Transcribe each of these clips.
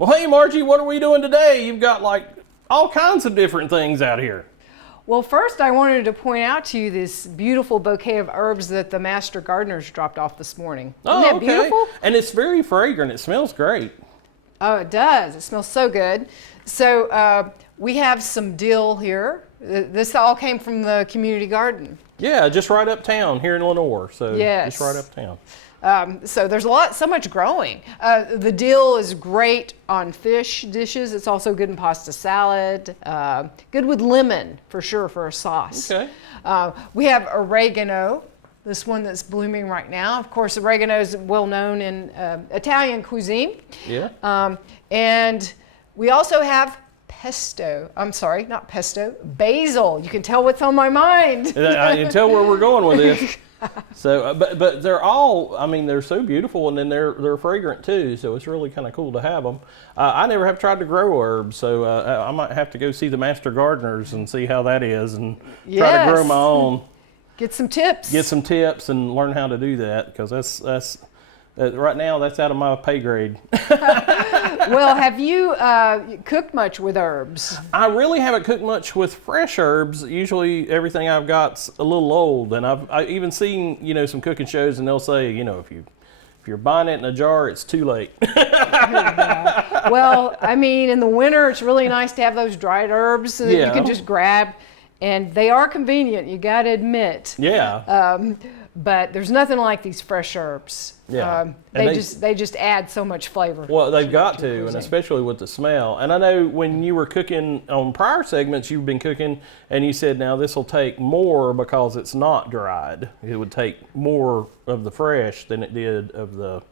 Well, hey, Margie, what are we doing today? You've got like all kinds of different things out here. Well, first I wanted to point out to you this beautiful bouquet of herbs that the master gardeners dropped off this morning. Isn't that beautiful? And it's very fragrant. It smells great. Oh, it does. It smells so good. So we have some dill here. This all came from the community garden. Yeah, just right uptown here in Lenore. So yes. Just right uptown. So there's so much growing. The dill is great on fish dishes. It's also good in pasta salad. Good with lemon for sure for a sauce. Okay. We have oregano, this one that's blooming right now. Of course, oregano is well known in Italian cuisine. Yeah. And we also have pesto. I'm sorry, not pesto, basil. You can tell what's on my mind. I can tell where we're going with this. So, but they're all, I mean, they're so beautiful, and then they're fragrant too, so it's really kind of cool to have them. I never have tried to grow herbs, so I might have to go see the master gardeners and see how that is and try to grow my own. Get some tips. Get some tips and learn how to do that, because that's right now that's out of my pay grade. Well, have you cooked much with herbs? I really haven't cooked much with fresh herbs. Usually everything I've got's a little old, and I've even seen some cooking shows, and they'll say if you're buying it in a jar, it's too late. Well, I mean, in the winter it's really nice to have those dried herbs that you can just grab, and they are convenient. You got to admit. Yeah. But there's nothing like these fresh herbs. Yeah. They just add so much flavor. Well, they've got to, and especially with the smell. And I know when you were cooking on prior segments, you've been cooking, and you said now this will take more because it's not dried. It would take more of the fresh than it did of the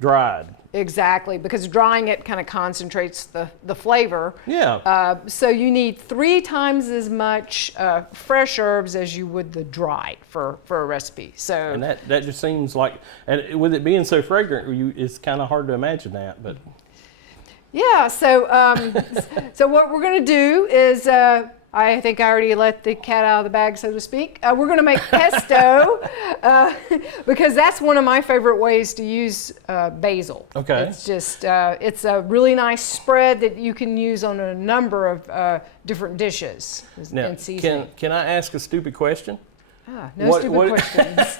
dried. Exactly, because drying it kind of concentrates the flavor. Yeah. So you need 3 times as much fresh herbs as you would the dried for a recipe. So and that just seems like, and with it being so fragrant, it's kind of hard to imagine that. But yeah, so so what we're going to do is. I think I already let the cat out of the bag, so to speak. We're going to make pesto because that's one of my favorite ways to use basil. Okay. It's just, it's a really nice spread that you can use on a number of different dishes and seasonings. Can I ask a stupid question? No stupid questions.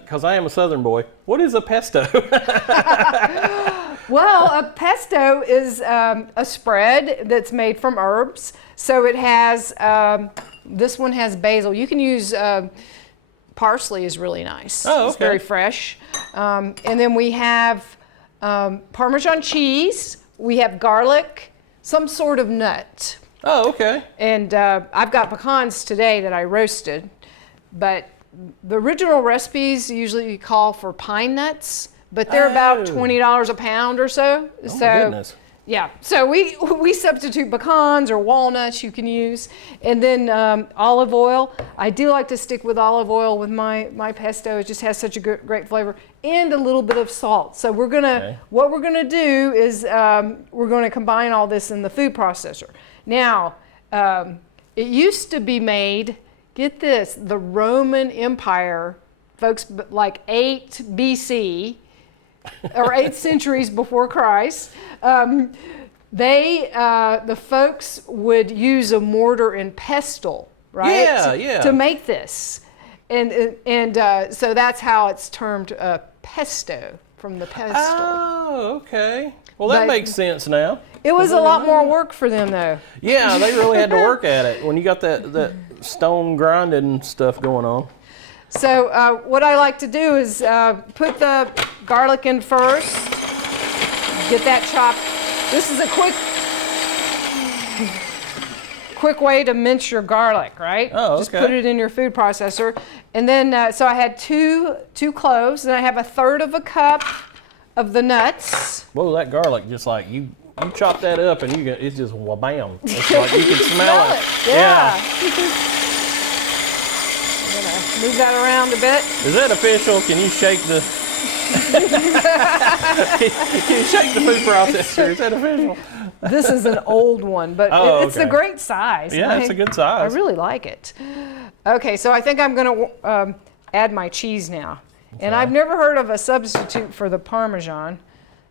Because I am a Southern boy. What is a pesto? Well, a pesto is a spread that's made from herbs. So it has, this one has basil. You can use parsley is really nice. Oh, okay. It's very fresh. And then we have Parmesan cheese. We have garlic, some sort of nut. Oh, okay. And I've got pecans today that I roasted. But the original recipes usually call for pine nuts, but they're about $20 a pound or so. Oh, my goodness. Yeah, so we substitute pecans or walnuts you can use. And then olive oil. I do like to stick with olive oil with my pesto. It just has such a great flavor. And a little bit of salt. So what we're gonna do is we're gonna combine all this in the food processor. Now, it used to be made, get this, the Roman Empire, folks, like 8 BC, or 8 centuries before Christ, the folks would use a mortar and pestle, right? Yeah. To make this, and so that's how it's termed pesto, from the pestle. Oh, okay. Well, that makes sense now. It was a lot more work for them, though. Yeah, they really had to work at it when you got that stone grinding stuff going on. So what I like to do is put the garlic in first, get that chopped. This is a quick way to mince your garlic, right? Oh, okay. Just put it in your food processor. And then, so I had two cloves, and I have 1/3 of a cup of the nuts. Whoa, that garlic, just like you chop that up and it's just wha-bam. It's like you can smell it. Yeah. I'm gonna move that around a bit. Is that official? Can you shake the can you shake the food processor? Is that official? This is an old one, but it's a great size. Yeah, it's a good size. I really like it. Okay, so I think I'm going to add my cheese now. Okay. And I've never heard of a substitute for the Parmesan.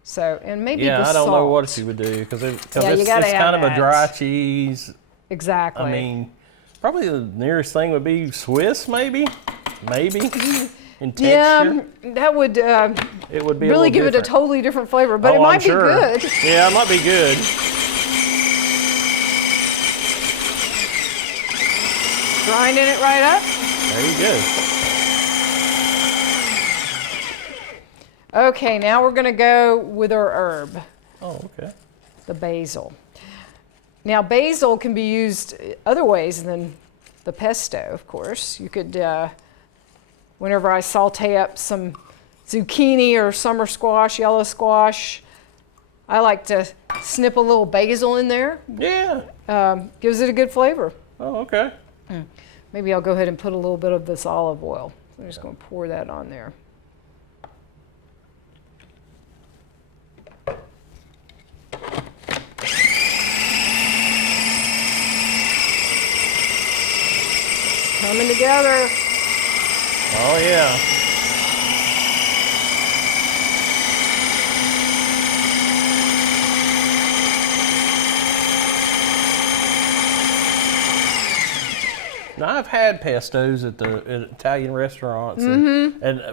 So, and maybe Yeah, the I don't know salt. what she would do because Yeah, it's you gotta have kind of a that. dry cheese. Exactly. I mean, probably the nearest thing would be Swiss, maybe in texture. Yeah, that would It would be really a give little it a different. totally different flavor, but it Oh, might I'm sure. be good. Yeah, it might be good. Grinding it right up. There you go. Okay, now we're gonna go with our herb, Oh, okay. the basil. Now basil can be used other ways than the pesto, of course. You could, whenever I saute up some zucchini or summer squash, yellow squash, I like to snip a little basil in there. Yeah. Gives it a good flavor. Oh, okay. Maybe I'll go ahead and put a little bit of this olive oil. I'm just going to pour that on there. It's coming together. Oh, yeah. Now I've had pestos at Italian restaurants,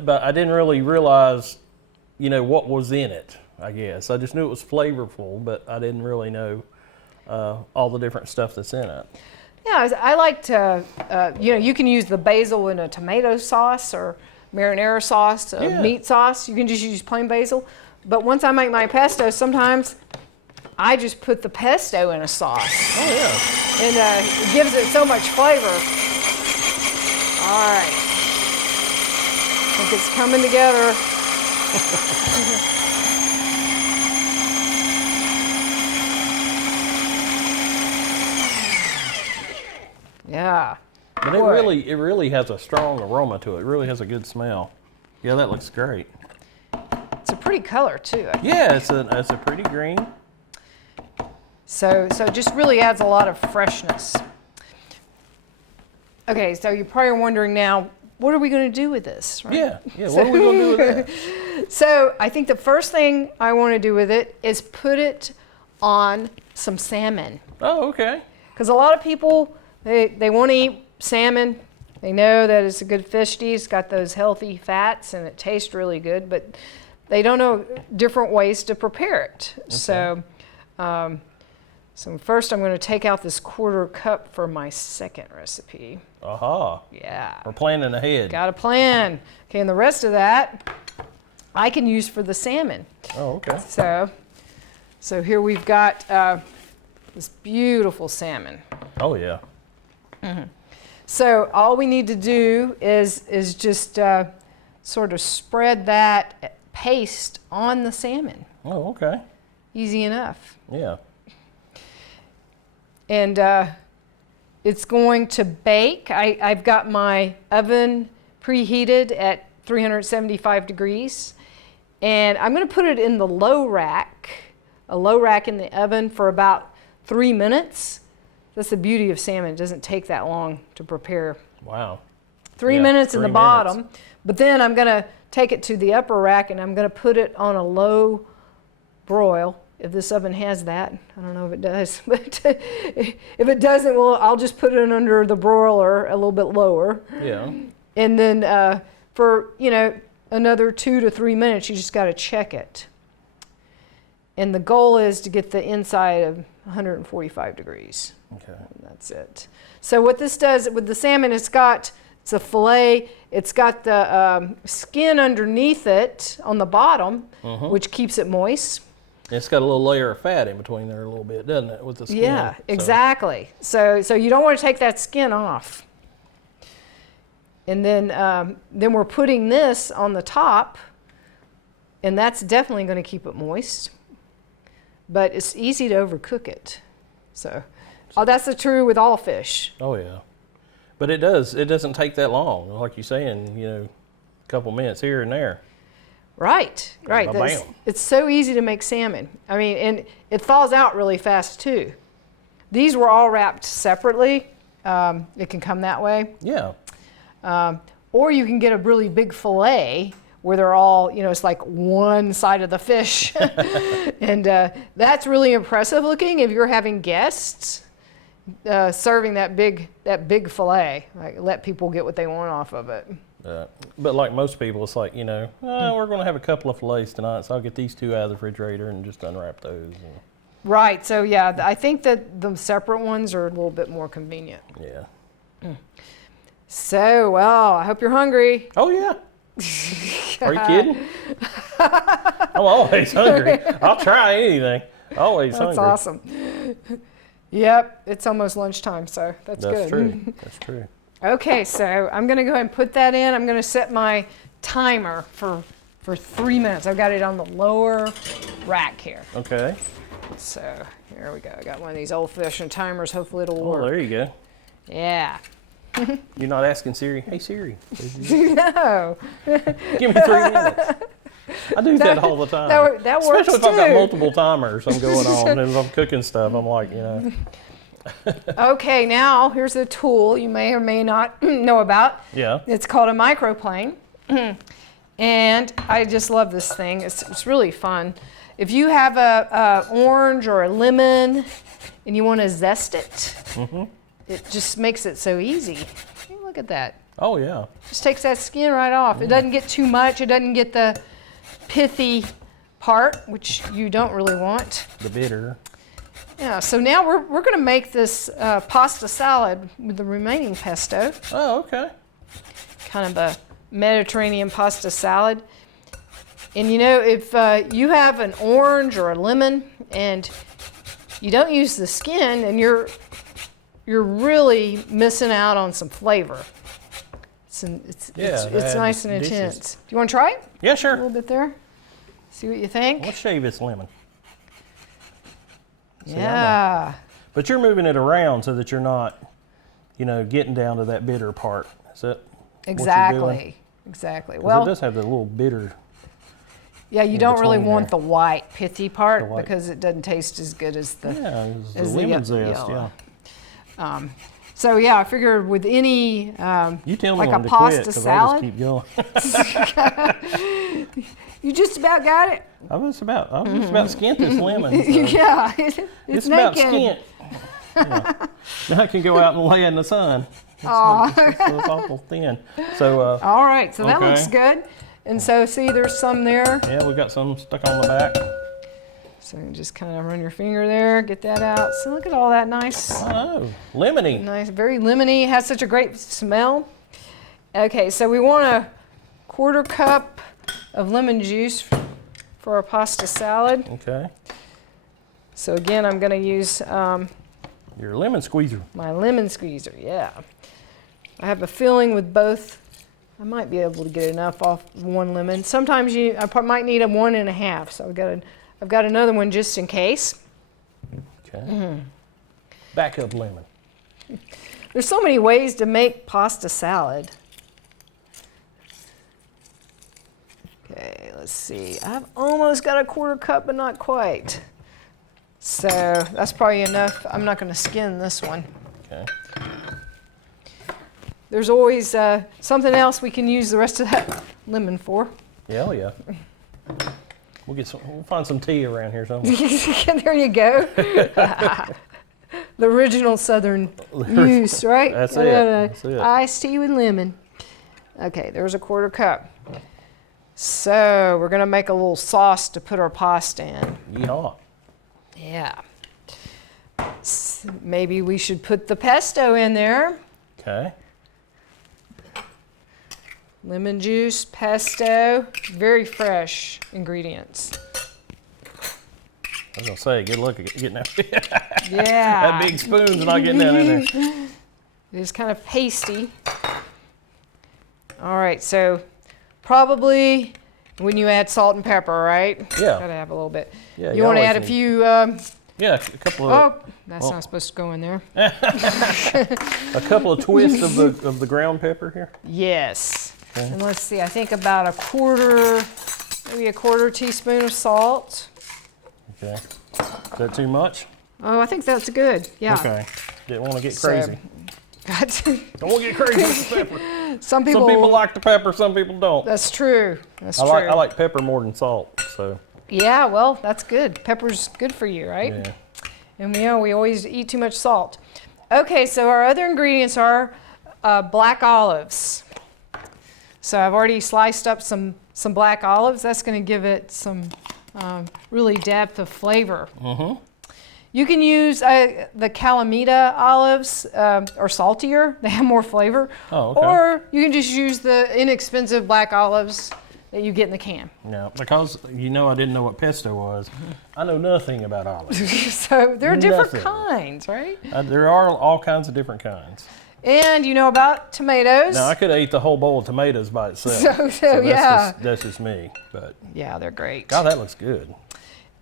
but I didn't really realize, what was in it. I guess I just knew it was flavorful, but I didn't really know all the different stuff that's in it. Yeah, I like to, you can use the basil in a tomato sauce or marinara sauce, meat sauce. You can just use plain basil. But once I make my pesto, sometimes I just put the pesto in a sauce. Oh, yeah. And it gives it so much flavor. All right. I think it's coming together. Yeah. But it really has a strong aroma to it. It really has a good smell. Yeah, that looks great. It's a pretty color too. Yeah, it's a pretty green. So it just really adds a lot of freshness. Okay, so you're probably wondering now, what are we going to do with this? Right? Yeah. What are we going to do with that? So I think the first thing I want to do with it is put it on some salmon. Oh, okay. Because a lot of people, they want to eat salmon. They know that it's a good fish to eat. It's got those healthy fats and it tastes really good, but they don't know different ways to prepare it. Okay. So first I'm going to take out this 1/4 cup for my second recipe. Aha. Yeah. We're planning ahead. Got a plan. Okay, and the rest of that I can use for the salmon. Oh, okay. So here we've got this beautiful salmon. Oh, yeah. Mm-hmm. So all we need to do is just sort of spread that paste on the salmon. Oh, okay. Easy enough. Yeah. And it's going to bake. I've got my oven preheated at 375 degrees. And I'm going to put it in the low rack, a low rack in the oven for about 3 minutes. That's the beauty of salmon. It doesn't take that long to prepare. Wow. 3 minutes in the bottom. But then I'm going to take it to the upper rack and I'm going to put it on a low broil. If this oven has that, I don't know if it does, but if it doesn't, well, I'll just put it under the broiler a little bit lower. Yeah. And then for, another 2 to 3 minutes, you just got to check it. And the goal is to get the inside of 145 degrees. Okay. And that's it. So what this does with the salmon, it's a fillet. It's got the skin underneath it on the bottom, which keeps it moist. It's got a little layer of fat in between there a little bit, doesn't it, with the skin? Yeah, exactly. So you don't want to take that skin off. And then we're putting this on the top, and that's definitely going to keep it moist. But it's easy to overcook it. So that's the true with all fish. Oh, yeah. But it doesn't take that long, like you're saying, a couple minutes here and there. Right. Bam. It's so easy to make salmon. I mean, and it thaws out really fast too. These were all wrapped separately. It can come that way. Yeah. Or you can get a really big fillet, where they're all, you know, it's like one side of the fish. And that's really impressive looking if you're having guests. Serving that big fillet, like let people get what they want off of it. But like most people, it's like, you know, we're going to have a couple of fillets tonight, so I'll get these 2 out of the refrigerator and just unwrap those. Right. So yeah, I think that the separate ones are a little bit more convenient. Yeah. So, well, I hope you're hungry. Oh yeah. Are you kidding? I'm always hungry. I'll try anything. Always hungry. That's awesome. Yep, it's almost lunchtime, so that's good. That's true. That's true. Okay, so I'm going to go ahead and put that in. I'm going to set my timer for 3 minutes. I've got it on the lower rack here. Okay. So here we go. I got one of these old-fashioned timers. Hopefully it'll work. Oh, there you go. Yeah. You're not asking Siri, hey Siri. No. Give me 3 minutes. I do that all the time. That works Especially if I've got too. multiple timers I'm going on and if I'm cooking stuff, I'm like, you know. Okay, now here's a tool you may or may not know about. Yeah. It's called a Microplane. And I just love this thing. It's really fun. If you have a orange or a lemon and you want to zest it, it just makes it so easy. Hey, look at that. Oh yeah. Just takes that skin right off. It doesn't get too much. It doesn't get the pithy part, which you don't really want. The bitter. Yeah, so now we're going to make this pasta salad with the remaining pesto. Oh, okay. Kind of a Mediterranean pasta salad. And you know, if you have an orange or a lemon and you don't use the skin, then you're really missing out on some flavor. It's nice and intense. Do you want to try it? Yeah, A sure. little bit there. See what you think? Let's shave this lemon. Yeah. But you're moving it around so that you're not, you know, getting down to that bitter part. Is that Exactly. what you're doing? Exactly. 'Cause Well, it does have the little bitter. yeah, you don't really between want there. the white pithy part The white. because it doesn't taste as good as the. Yeah, it's as the the lemon zest. yellow. Yeah. So yeah, I figured with any You tell me like when a to pasta quit, 'cause salad, I'll just keep going. you just about got it. I was about skint this lemon. So Yeah, it's about naked. skint. Yeah. Now I can go out and lay in the sun. It's awful thin. So All right, so that Okay. looks good. And so see, there's some there. yeah, we got some stuck on the back. So you just kind of run your finger there, get that out. So look at all that nice. Oh, lemony. Nice, very lemony, has such a great smell. Okay, so we want a 1/4 cup of lemon juice for our pasta salad. Okay. So again, I'm gonna use Your lemon squeezer. my lemon squeezer, yeah. I have a feeling with both, I might be able to get enough off one lemon. Sometimes I might need a 1 1/2, so I've got another one just in case. Okay. Backup lemon. There's so many ways to make pasta salad. Okay, let's see. I've almost got a 1/4 cup, but not quite. So that's probably enough. I'm not going to skin this one. Okay. There's always something else we can use the rest of that lemon for. Yeah, oh yeah. We'll find some tea around here somewhere. There you go. The original Southern use, right? That's it. That's it. Iced tea with lemon. Okay, there's a 1/4 cup. So we're gonna make a little sauce to put our pasta in. Yeehaw. Yeah. Maybe we should put the pesto in there. Okay. Lemon juice, pesto, very fresh ingredients. I was gonna say, good luck at getting that. Yeah. That big spoon's not getting down in there. It's kind of pasty. All right, so probably when you add salt and pepper, right? Yeah. Gotta have a little bit. Yeah, You you want to always add a need- few, Yeah, a couple of that's not supposed to go in there. twists of the ground pepper here. Yes. Okay. And let's see, I think about maybe a 1/4 teaspoon of salt. Okay. Is that too much? Oh, I think that's good, yeah. Okay. Didn't want to get So- crazy. Got to- Don't want to get crazy with the pepper. Some people like the pepper, some people don't. That's true. That's I true. like pepper more than salt. So. Yeah, well, that's good. Pepper's good for you, right? Yeah. And we always eat too much salt. Okay, so our other ingredients are black olives. So I've already sliced up some black olives. That's going to give it some really depth of flavor. Mm-hmm. You can use the Kalamata olives, or saltier. They have more flavor. Oh, okay. Or you can just use the inexpensive black olives that you get in the can. Yeah, because I didn't know what pesto was. I know nothing about olives. So there are different kinds, right? There are all kinds of different kinds. And you know about tomatoes. Now I could eat the whole bowl of tomatoes by itself. So yeah. That's just me. But yeah, they're great. God, that looks good.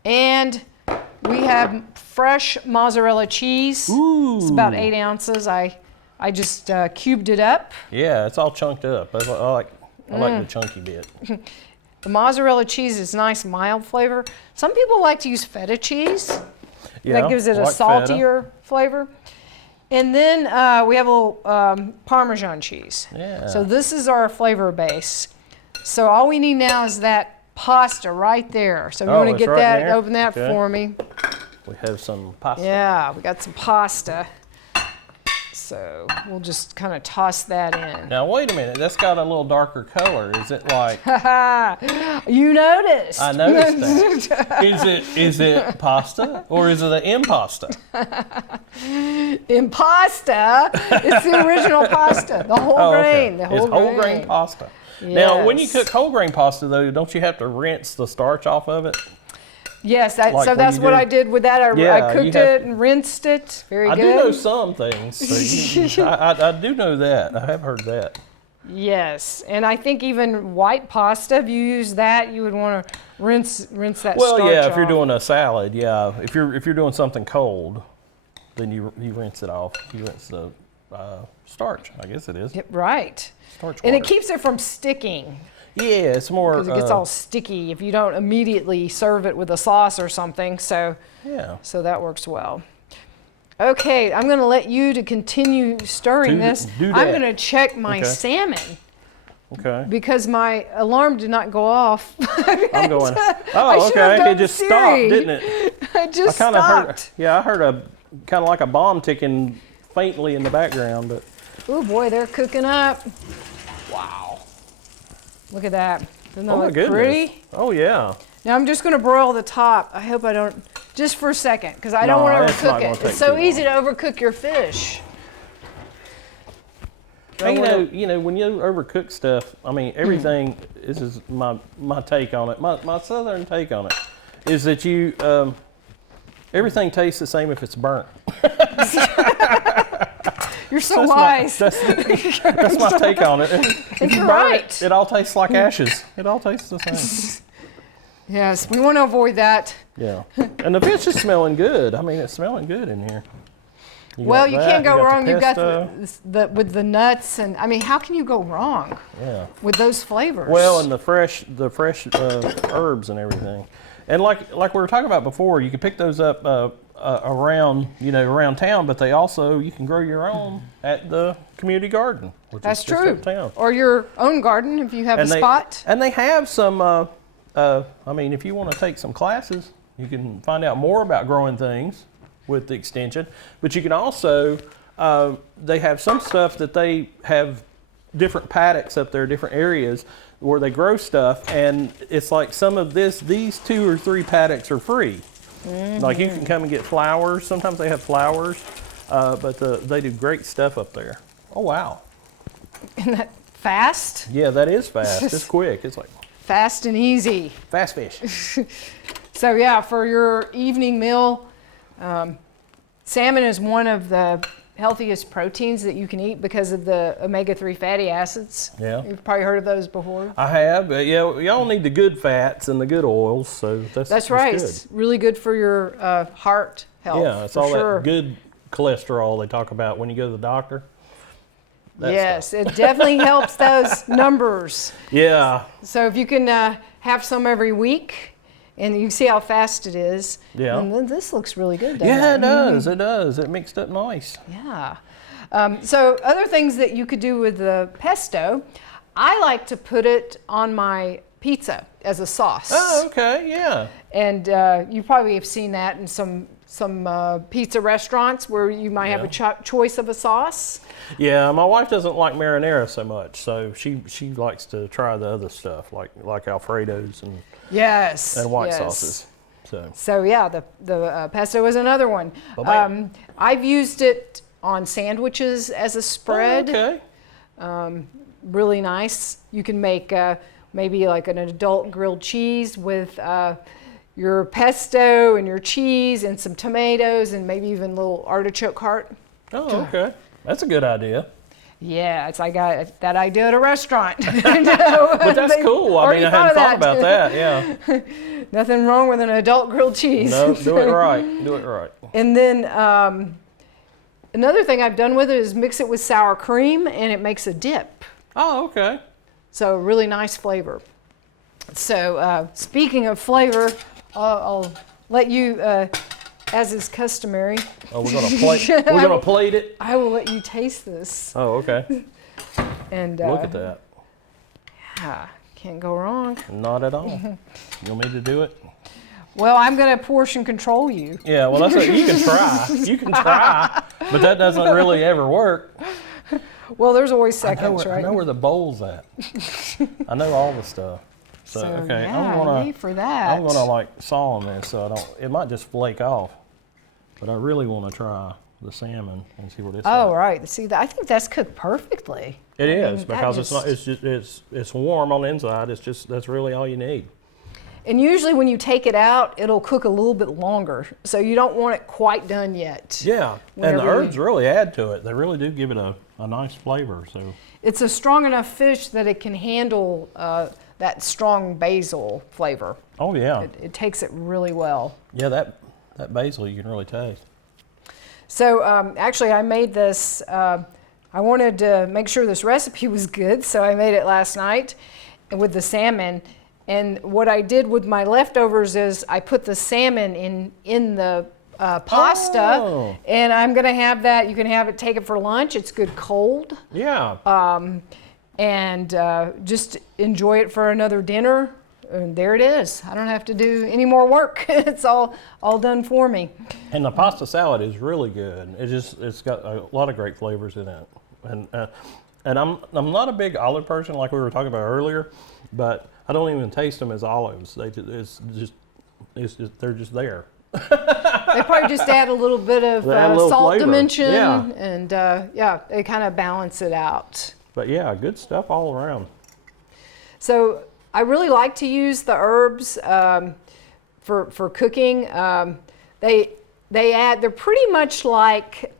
And we have fresh mozzarella cheese. Ooh. It's about 8 ounces. I just cubed it up. Yeah, it's all chunked up. I like the chunky bit. The mozzarella cheese is nice, mild flavor. Some people like to use feta cheese. Yeah, that gives it a like saltier flavor. And then we have a little Parmesan cheese. Yeah. So this is our flavor base. So all we need now is that pasta right there. So you want to get right that, there? open that for me. We have some pasta. Yeah, we got some pasta. So we'll just kind of toss that in. Now wait a minute, that's got a little darker color. Is it like? You noticed. I noticed that. Is it pasta or is it an impasta? Impasta. It's the original pasta, the whole grain. Okay. The whole It's whole grain pasta. Yes. Now, when you cook whole grain pasta, though, don't you have to rinse the starch off of it? Yes, Like so that's what I did with that. I cooked it and rinsed it. Very good. I do know some things. So I do know that. I have heard that. Yes, and I think even white pasta, if you use that, you would want to rinse that Well, starch yeah, if you're off. doing a salad, yeah. If you're doing something cold, then you rinse it off. You rinse the starch, I guess it is. Yep, right. Starch And it water. keeps it from sticking. Yeah, it's more. Because it gets all sticky if you don't immediately serve it with a sauce or something. So that works well. Okay, I'm going to let you to continue stirring this. Do I'm that. going to check my salmon. Okay. Because my alarm did not go off. I'm going. I Oh, should have okay. done It just Siri. stopped, didn't it? I just I kind of heard. stopped. Yeah, I heard a kind of like a bomb ticking faintly in the background, but. Oh boy, they're cooking up. Wow. Look at that. Isn't that Oh my look goodness. pretty? Oh yeah. Now I'm just going to broil the top. I hope I don't, just for a second, because I don't No, want to that's not overcook gonna it. take It's so too easy to overcook your fish. And you know, when you overcook stuff, I mean, everything. This is my take on it. My southern take on it is that you everything tastes the same if it's burnt. You're so wise. That's my take on it. If you burn right. it all tastes like ashes. It all tastes the same. Yes, we want to avoid that. Yeah. And the fish is smelling good. I mean, it's smelling good in here. Well, you can't go wrong. You've got the with the nuts, and I mean, how can you go wrong with those flavors? Well, and the fresh herbs and everything. And like we were talking about before, you can pick those up around town, but you can grow your own at the community garden. Which That's is just true. uptown. Or your own garden if you have a spot. And they have some. I mean, if you want to take some classes, you can find out more about growing things with the extension. But you can also, they have some stuff that they have different paddocks up there, different areas where they grow stuff, and it's like some of these 2 or 3 paddocks are free. Mm-hmm. Like you can come and get flowers. Sometimes they have flowers, but they do great stuff up there. Oh wow! Isn't that fast? Yeah, that is fast. It's quick. It's like fast and easy. fast fish. So yeah, for your evening meal, salmon is one of the healthiest proteins that you can eat because of the omega-3 fatty acids. Yeah. You've probably heard of those before. I have. Yeah, y'all need the good fats and the good oils, so that's right. good. It's really good for your heart health. Yeah, it's all that good cholesterol they talk about when you go to the doctor. Yes, it definitely helps those numbers. Yeah. So if you can have some every week, and you can see how fast it is. Yeah. And then this looks really good, doesn't Yeah, it? it does. It does. It mixed up nice. Yeah. So other things that you could do with the pesto, I like to put it on my pizza as a sauce. Oh, okay, yeah. And you probably have seen that in some pizza restaurants where you might have a choice of a sauce. Yeah, my wife doesn't like marinara so much, so she likes to try the other stuff like Alfredos and white sauces. So yeah, the pesto is another one. I've used it on sandwiches as a spread. Oh, okay. Really nice. You can make maybe like an adult grilled cheese with your pesto and your cheese and some tomatoes and maybe even a little artichoke heart. Oh, okay. That's a good idea. Yeah, I got that idea at a restaurant. But that's cool. I mean, I hadn't thought about that. Yeah. Nothing wrong with an adult grilled cheese. No, do it right. Do it right. And then another thing I've done with it is mix it with sour cream, and it makes a dip. Oh, okay. So really nice flavor. So speaking of flavor, I'll let you, as is customary. Oh, we're gonna plate. We're gonna plate it. I will let you taste this. Oh, okay. And look at that. Yeah, can't go wrong. Not at all. You want me to do it? Well, I'm gonna portion control you. Yeah, well, that's what you can try. You can try, but that doesn't really ever work. Well, there's always seconds, right? I know where the bowl's at. I know all the stuff. So okay, yeah, yay for that. I'm gonna like saw on this so I don't. It might just flake off, but I really want to try the salmon and see what it's like. Oh, right. See, I think that's cooked perfectly. It is because it's not. It's just. It's warm on the inside. It's just. That's really all you need. And usually when you take it out, it'll cook a little bit longer. So you don't want it quite done yet. Yeah, and the herbs really add to it. They really do give it a nice flavor. So it's a strong enough fish that it can handle that strong basil flavor. Oh yeah. It takes it really well. Yeah, that basil you can really taste. So actually I made this, I wanted to make sure this recipe was good, so I made it last night with the salmon. And what I did with my leftovers is I put the salmon in the pasta, and I'm gonna have that. You can have it, take it for lunch. It's good cold. Yeah. And just enjoy it for another dinner. And there it is. I don't have to do any more work. It's all done for me. And the pasta salad is really good. It's got a lot of great flavors in it. And I'm not a big olive person like we were talking about earlier, but I don't even taste them as olives. They're just there. They probably just add a little bit of salt flavor. dimension, yeah. And they kind of balance it out. But yeah, good stuff all around. So I really like to use the herbs for cooking. They're pretty much like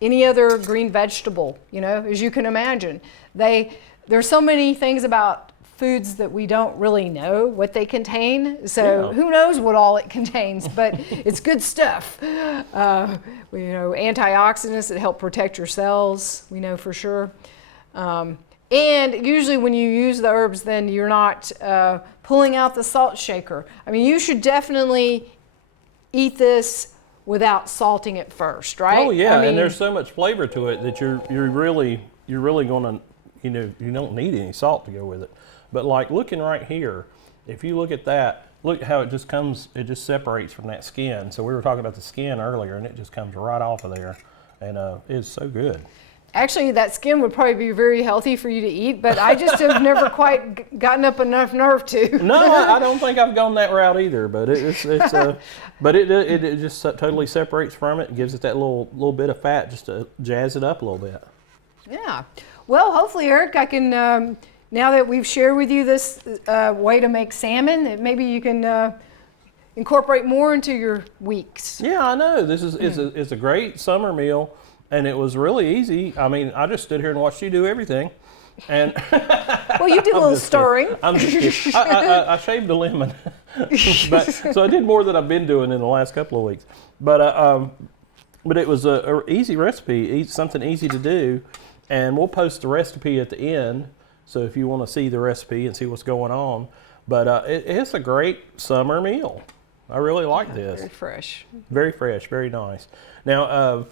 any other green vegetable, as you can imagine. There's so many things about foods that we don't really know what they contain. So who knows what all it contains, but it's good stuff. Antioxidants that help protect your cells, we know for sure. And usually when you use the herbs, then you're not pulling out the salt shaker. I mean, you should definitely eat this without salting it first, right? Oh yeah, and there's so much flavor to it that you're really gonna, you don't need any salt to go with it. But like looking right here, if you look at that, look how it just separates from that skin. So we were talking about the skin earlier, and it just comes right off of there, and it's so good. Actually, that skin would probably be very healthy for you to eat, but I just have never quite gotten up enough nerve to. No, I don't think I've gone that route either. But but it just totally separates from it and gives it that little bit of fat just to jazz it up a little bit. Yeah. Well, hopefully, Eric, I can. Now that we've shared with you this way to make salmon, maybe you can incorporate more into your weeks. Yeah, I know. This is a great summer meal, and it was really easy. I mean, I just stood here and watched you do everything. And well, you did a little stirring. I'm just kidding. I shaved a lemon, so I did more than I've been doing in the last couple of weeks. But it was a easy recipe, something easy to do, and we'll post the recipe at the end. So if you want to see the recipe and see what's going on, but it's a great summer meal. I really like this. Very fresh. Very fresh, very nice. Now,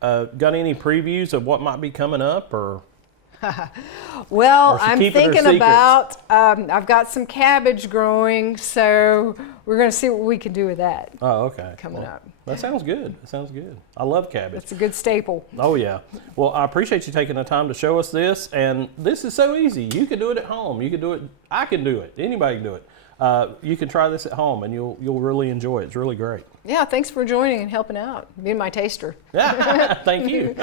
got any previews of what might be coming up, or? Well, Or she I'm keeping her thinking secrets? about, I've got some cabbage growing, so we're going to see what we can do with that Oh, okay. coming up. That sounds good. That sounds good. I love cabbage. It's a good staple. Oh yeah. Well, I appreciate you taking the time to show us this, and this is so easy. You can do it at home. You can do it. I can do it. Anybody can do it. You can try this at home, and you'll really enjoy it. It's really great. Yeah, thanks for joining and helping out, being my taster. Thank you.